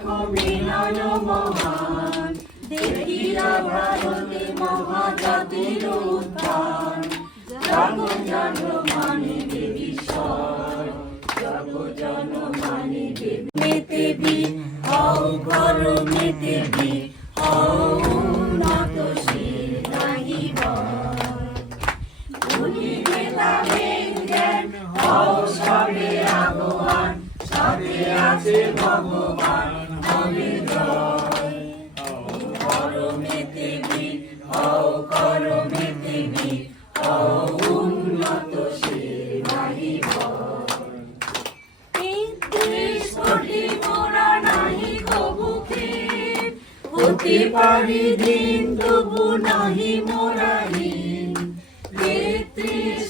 দেখো মিলন মহান দেখিরা ভারতে মহাজাতির উত্থান জাগো জাগো মানে দেবীশ্বর জাগো জন মানে দেবী মেতে হতে পারি দিন তবু নাহি মোরাহীন তেত্রিশ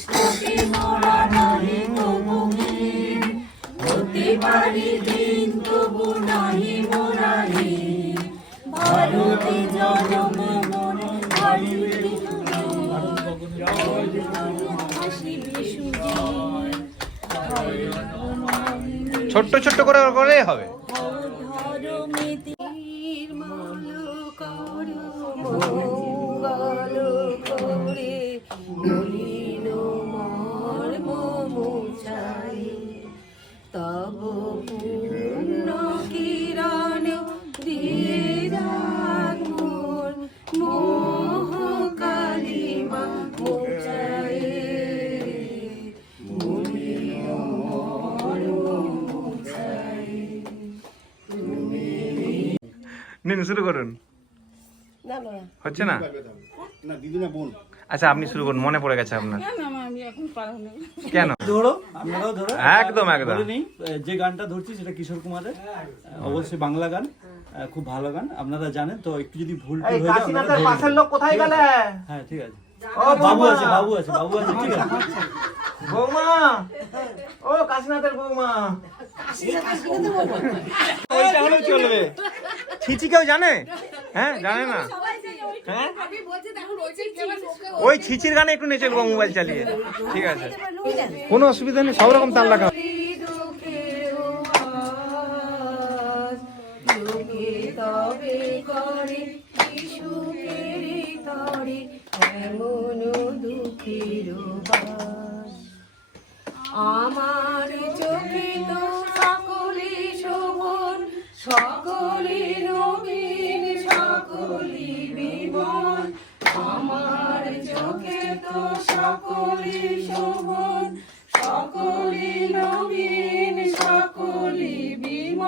নাহি কবুকে হতে পারি দিন তবু নাহি ভারতে জনম মন ছোট্ট ছোট্ট করে করলেই হবে। নিন শুরু করুন। হচ্ছে না? না দিদি না বোন। আচ্ছা আপনি শুরু করুন মনে পড়ে গেছে আপনার। কেন? ধরো আপনারাও ধরো। একদম একদম। যে গানটা ধরছি সেটা কিশোর কুমারের। অবশ্যই বাংলা গান খুব ভালো গান। আপনারা জানেন তো একটু যদি ভুল হয়ে যায় আপনারা ধরে লোক কোথায় গেলে? হ্যাঁ ঠিক আছে। বাবু আছে বাবু আছে বাবু আছে ঠিক আছে। বৌমা। ও কাশীনাথের বৌমা। ওইটা চলবে। ছিচি কেউ জানে? হ্যাঁ জানে না। হ্যাঁ? ওই ছিচির গানে একটু নেচে দেবো মোবাইল চালিয়ে। ঠিক আছে। কোনো অসুবিধা নেই, সব রকম লাগা তরে বাস আমার চোখে তো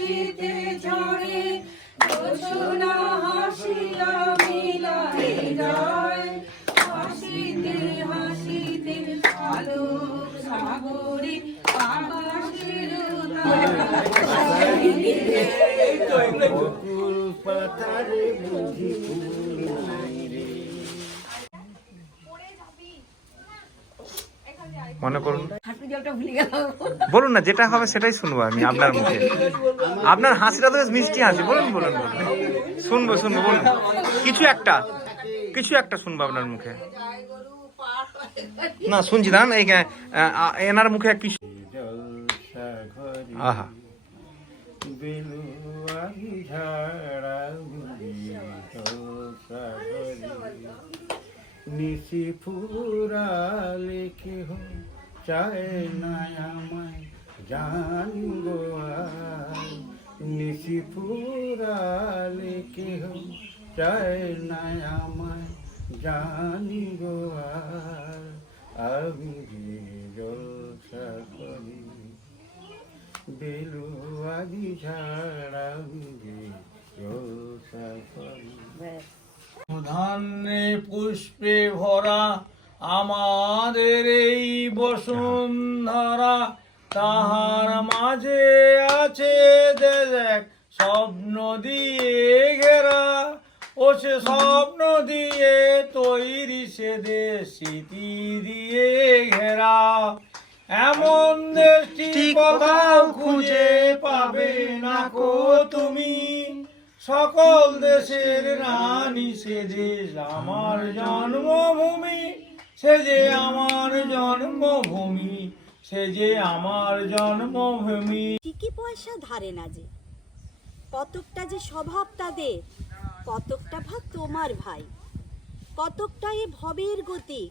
হাসিতে ঝরে রচনা হাসিয়া মিলায় যায়। হাসিতে হাসিতে আলো সাগরে আকাশের পাতারে বুঝি মনে করুন। বলুন না যেটা হবে সেটাই শুনব আমি আপনার মুখে। আপনার হাসিটা তো বেশ মিষ্টি হাসি বলুন বলুন বলুন। শুনব শুনব বলুন। কিছু একটা কিছু একটা শুনব আপনার মুখে। না শুনছি দাঁড়ান এই এনার মুখে এক কিছু আহা। নিশি ফুরালে কেহ চায় না আমায়। জানব আর নিশি ফুরালে কেহ চায় না আমায়। জানিব আর আমি যে জলসা করি। বেলুয়ারি ঝাড়া উড়ি জলসা করি। ধান্যে পুষ্পে ভরা আমাদের এই বসুন্ধরা তাহার মাঝে আছে যে দেখ স্বপ্ন দিয়ে ঘেরা। ও সে স্বপ্ন দিয়ে তৈরি সে দেশ স্মৃতি দিয়ে ঘেরা। এমন দেশটি কোথাও খুঁজে পাবে না কো তুমি। সকল দেশের রানী সে দেশ আমার জন্মভূমি। সে যে আমার জন্মভূমি, সে যে আমার জন্মভূমি। ঠিকই পয়সা ধারে না যে। কতকটা যে স্বভাব তাদের, কতকটা ভাগ তোমার ভাই। কতকটা এ ভবের গতি,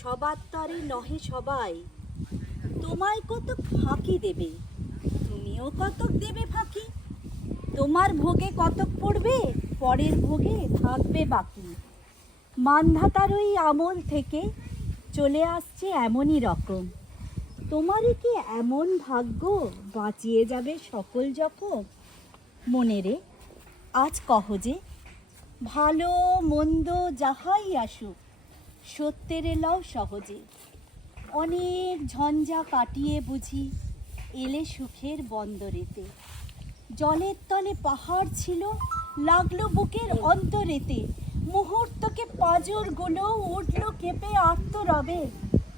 সবার তরে নহে সবাই। তোমায় কতক ফাঁকি দেবে, তুমিও কতক দেবে ফাঁকি। তোমার ভোগে কতক পড়বে, পরের ভোগে থাকবে বাকি। মান্ধাতার ওই আমল থেকে চলে আসছে এমনই রকম। তোমারই কি এমন ভাগ্য বাঁচিয়ে যাবে সকল যখন মনে রে, আজ কহ যে, ভালো মন্দ যাহাই আসুক, সত্যের লও সহজে। অনেক ঝঞ্ঝা কাটিয়ে বুঝি, এলে সুখের বন্দরেতে। জলের তলে পাহাড় ছিল, লাগল বুকের অন্তরেতে। মুহূর্তকে পাজরগুলো উঠল কেঁপে আত্মরবে।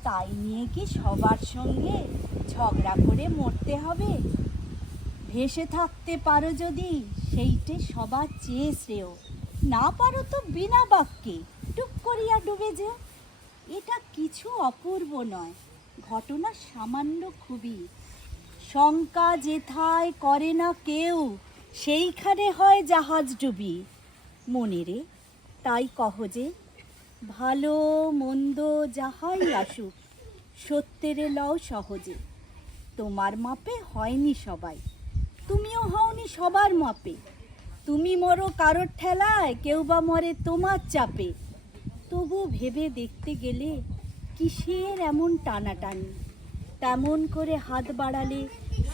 তাই নিয়ে কি সবার সঙ্গে ঝগড়া করে মরতে হবে? ভেসে থাকতে পারো যদি, সেইটে সবার চেয়ে শ্রেয়। না পারো তো বিনা বাক্যে, টুক করিয়া ডুবে যে। এটা কিছু অপূর্ব নয়, ঘটনা সামান্য খুবই। শঙ্কা যেথায় করে না কেউ, সেইখানে হয় জাহাজ ডুবি। মনে রে তাই কহ যে, ভালো মন্দ যাহাই আসুক, সত্যের লও সহজে। তোমার মাপে হয়নি সবাই, তুমিও হওনি সবার মাপে। তুমি মরো কারোর ঠেলায়, কেউ বা মরে তোমার চাপে। তবু ভেবে দেখতে গেলে কিসের এমন টানাটানি? তেমন করে হাত বাড়ালে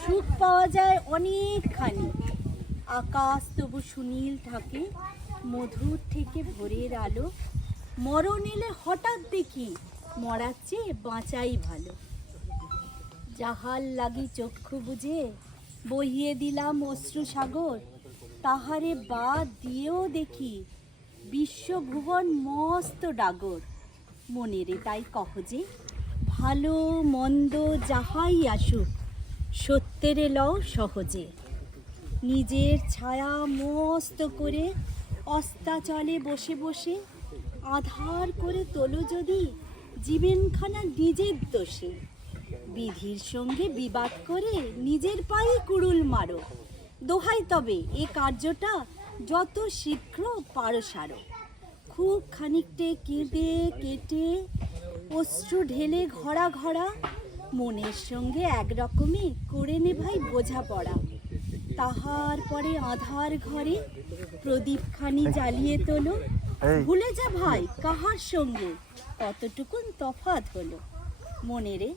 সুখ পাওয়া যায় অনেকখানি। আকাশ তবু সুনীল থাকে মধুর থেকে ভোরের আলো। মরণ এলে হঠাৎ দেখি মরার চেয়ে বাঁচাই ভালো। যাহার লাগি চক্ষু বুঝে বহিয়ে দিলাম অশ্রু সাগর, তাহারে বাদ দিয়েও দেখি বিশ্বভুবন মস্ত ডাগর। মনে রে তাই কহ যে, ভালো মন্দ যাহাই আসুক, সত্যের লও সহজে। নিজের ছায়া মস্ত করে অস্তাচলে বসে বসে, আধার করে তোলো যদি, জীবনখানা নিজের দোষে। বিধির সঙ্গে বিবাদ করে নিজের পায়ে কুড়ুল মারো। দোহাই তবে এ কার্যটা যত শীঘ্র পারো সারো। খুব খানিকটে কেঁদে কেটে, অশ্রু ঢেলে ঘরা ঘরা মনের সঙ্গে একরকমই করে নে ভাই বোঝাপড়া। তাহার পরে আধার ঘরে প্রদীপখানি জ্বালিয়ে তোলো। ভুলে যা ভাই কাহার সঙ্গে? কতটুকুন তফাৎ হলো? মনে রে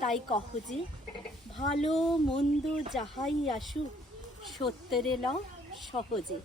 তাই কহ যে ভালো মন্দ যাহাই আসুক সত্যের লও সহজে।